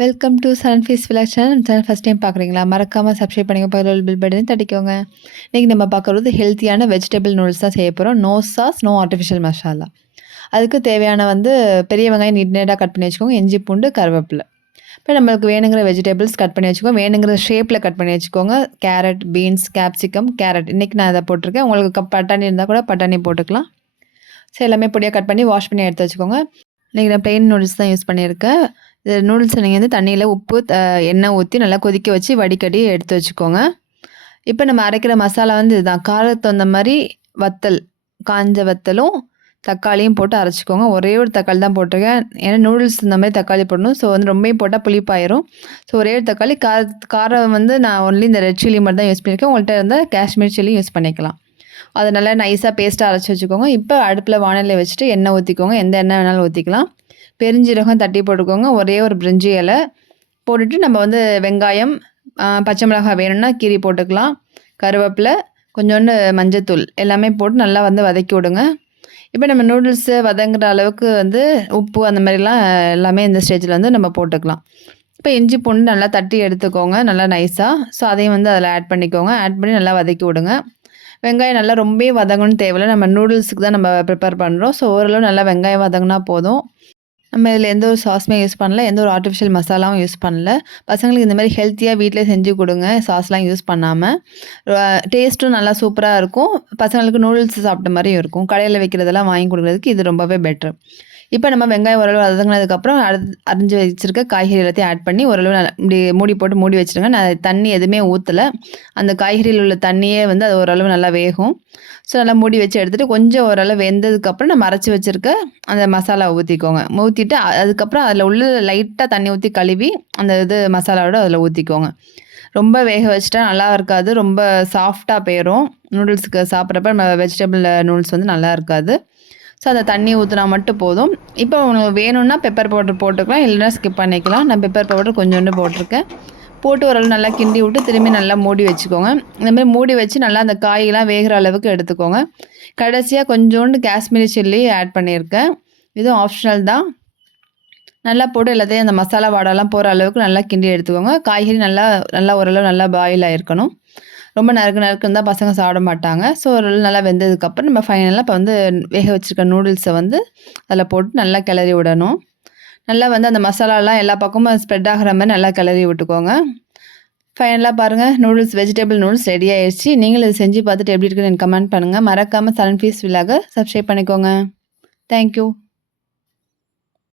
Welcome to Sun Fees vlog channel. நம்ம channel first time பார்க்குறீங்களா? மறக்காமல் சப்ஸ்கிரைப் பண்ணிங்க. பக்கத்தில் பில் பட்டனையும் தட்டிக்கோங்க. இன்றைக்கி நம்ம பார்க்குறது ஹெல்த்தியான வெஜிடபிள் நூடுல்ஸ் தான் செய்ய போகிறோம். No sauce, no artificial masala. அதுக்கு தேவையான பெரிய வெங்காயம் நீட் நீட்டாக கட் பண்ணி வச்சுக்கோங்க. இஞ்சி பூண்டு கருவேப்பிலை. இப்போ நம்மளுக்கு வேணுங்கிற வெஜிடபிள்ஸ் கட் பண்ணி வச்சுக்கோங்க. வேணுங்கிற ஷேப்பில் கட் பண்ணி வச்சுக்கோங்க. Carrot, beans, capsicum, carrot. இன்றைக்கி நான் அதை போட்டிருக்கேன். உங்களுக்கு பட்டாணி இருந்தால் கூட பட்டாணி போட்டுக்கலாம். ஸோ எல்லாமே பொடியாக கட் பண்ணி வாஷ் பண்ணி எடுத்து வச்சுக்கோங்க. இன்றைக்கி நான் ப்ளெயின் நூடுல்ஸ் தான் யூஸ் பண்ணியிருக்கேன். இது நூடுல்ஸை நீங்கள் தண்ணியில் உப்பு எண்ணெய் ஊற்றி நல்லா கொதிக்க வச்சு வடிகட்டி எடுத்து வச்சுக்கோங்க. இப்போ நம்ம அரைக்கிற மசாலா இதுதான். காரத்துக்கு தகுந்த மாதிரி வத்தல், காஞ்ச வத்தலும் தக்காளியும் போட்டு அரைச்சிக்கோங்க. ஒரே ஒரு தக்காளி தான் போட்டிருக்கேன். ஏன்னா நூடுல்ஸ் இந்த மாதிரி தக்காளி போடணும். ஸோ ரொம்பவும் போட்டால் புளிப்பாயிரும். ஸோ ஒரே ஒரு தக்காளி. காரம் நான் ஒன்லி இந்த ரெட் சில்லி மட்டும் தான் யூஸ் பண்ணியிருக்கேன். உங்கள்கிட்ட இருந்தால் காஷ்மீர் சில்லி யூஸ் பண்ணிக்கலாம். அதை நல்லா நைஸாக பேஸ்ட்டாக அரைச்சி வச்சுக்கோங்க. இப்போ அடுப்பில் வானலில் வச்சுட்டு எண்ணெய் ஊற்றிக்கோங்க. எந்த எண்ணெய் வேணாலும் ஊற்றிக்கலாம். பெருஞ்சீரகம் தட்டி போட்டுக்கோங்க. ஒரே ஒரு பிரிஞ்சி இலை போட்டுட்டு நம்ம வெங்காயம், பச்சை மிளகாய் வேணும்னா கீரி போட்டுக்கலாம். கருவேப்பிலை, கொஞ்சோண்டு மஞ்சத்தூள் எல்லாமே போட்டு நல்லா வதக்கி விடுங்க. இப்போ நம்ம நூடுல்ஸு வதங்குற அளவுக்கு உப்பு அந்த மாதிரிலாம் எல்லாமே இந்த ஸ்டேஜில் நம்ம போட்டுக்கலாம். இப்போ இஞ்சி பூண்டு நல்லா தட்டி எடுத்துக்கோங்க, நல்லா நைஸாக. ஸோ அதையும் அதில் ஆட் பண்ணிக்கோங்க. ஆட் பண்ணி நல்லா வதக்கி விடுங்க. வெங்காயம் நல்லா ரொம்ப வதங்கணும்னு தேவையில்லை. நம்ம நூடுல்ஸுக்கு தான் நம்ம ப்ரிப்பேர் பண்ணுறோம். ஸோ ஓரளவு நல்லா வெங்காயம் வதங்கினா போதும். நம்ம இதில் எந்த ஒரு சாஸுமே யூஸ் பண்ணல, எந்த ஒரு ஆர்டிஃபிஷியல் மசாலாவும் யூஸ் பண்ணல. பசங்களுக்கு இந்த மாதிரி ஹெல்த்தியாக வீட்டிலே செஞ்சு கொடுங்க, சாஸ்லாம் யூஸ் பண்ணாமல். டேஸ்ட்டும் நல்லா சூப்பராக இருக்கும். பசங்களுக்கு நூடுல்ஸ் சாப்பிட்ட மாதிரியும் இருக்கும். கடையில் வைக்கிறதெல்லாம் வாங்கி கொடுக்குறதுக்கு இது ரொம்பவே பெட்ரு. இப்போ நம்ம வெங்காயம் ஓரளவு வதங்கினதுக்கப்புறம் அரிஞ்சு வச்சுருக்க காய்கறி எல்லாத்தையும் ஆட் பண்ணி ஓரளவு இப்படி மூடி போட்டு மூடி வச்சுருங்க. நான் தண்ணி எதுவுமே ஊற்றலை. அந்த காய்கறியில் உள்ள தண்ணியே அது ஓரளவு நல்லா வேகும். ஸோ நல்லா மூடி வச்சு எடுத்துகிட்டு கொஞ்சம் ஓரளவு வெந்ததுக்கப்புறம் நம்ம அரைச்சி வச்சுருக்க அந்த மசாலா ஊற்றிக்கோங்க. ஊற்றிட்டு அதுக்கப்புறம் அதில் உள்ள லைட்டாக தண்ணி ஊற்றி கழுவி அந்த மசாலாவோட அதில் ஊற்றிக்கோங்க. ரொம்ப வேக வச்சுட்டா நல்லா இருக்காது. ரொம்ப சாஃப்டாக போயிடும். நூடுல்ஸுக்கு சாப்பிட்றப்ப நம்ம வெஜிடபிள் நூடுல்ஸ் நல்லா இருக்காது. ஸோ அந்த தண்ணி ஊற்றினா மட்டும் போதும். இப்போ உங்களுக்கு வேணும்னா பெப்பர் பவுடர் போட்டுக்கலாம், இல்லைனா ஸ்கிப் பண்ணிக்கலாம். நான் பெப்பர் பவுடர் கொஞ்சோண்டு போட்டிருக்கேன். போட்டு ஓரளவு நல்லா கிண்டி விட்டு திரும்பி நல்லா மூடி வச்சுக்கோங்க. இந்தமாதிரி மூடி வச்சு நல்லா அந்த காயெல்லாம் வேகிற அளவுக்கு எடுத்துக்கோங்க. கடைசியாக கொஞ்சோண்டு காஷ்மீரி சில்லி ஆட் பண்ணியிருக்கேன். இதுவும் ஆப்ஷனல் தான். நல்லா போட்டு எல்லாத்தையும் அந்த மசாலா வாடெல்லாம் போகிற அளவுக்கு நல்லா கிண்டி எடுத்துக்கோங்க. காய்கறி நல்லா நல்லா ஓரளவு நல்லா பாயில் ஆகிருக்கணும். ரொம்ப நறுக்குன்னு இருந்தால் பசங்க சாப்பிட மாட்டாங்க. ஸோ ஓரளவு நல்லா வெந்ததுக்கப்புறம் நம்ம ஃபைனலாக இப்போ வேக வச்சுருக்க நூடுல்ஸை அதில் போட்டு நல்லா கிளறி விடணும். நல்லா அந்த மசாலாலாம் எல்லா பக்கமும் ஸ்ப்ரெட் ஆகிற மாதிரி நல்லா கிளறி விட்டுக்கோங்க. ஃபைனலாக பாருங்கள், நூடுல்ஸ் வெஜிடபிள் நூடுல்ஸ் ரெடி ஆயிடுச்சு. நீங்களும் இதை செஞ்சு பார்த்துட்டு எப்படி இருக்குன்னு எனக்கு கமெண்ட் பண்ணுங்கள். மறக்காமல் சன் ஃபீஸ் விலாக சப்ஸ்கிரைப் பண்ணிக்கோங்க. தேங்க்யூ.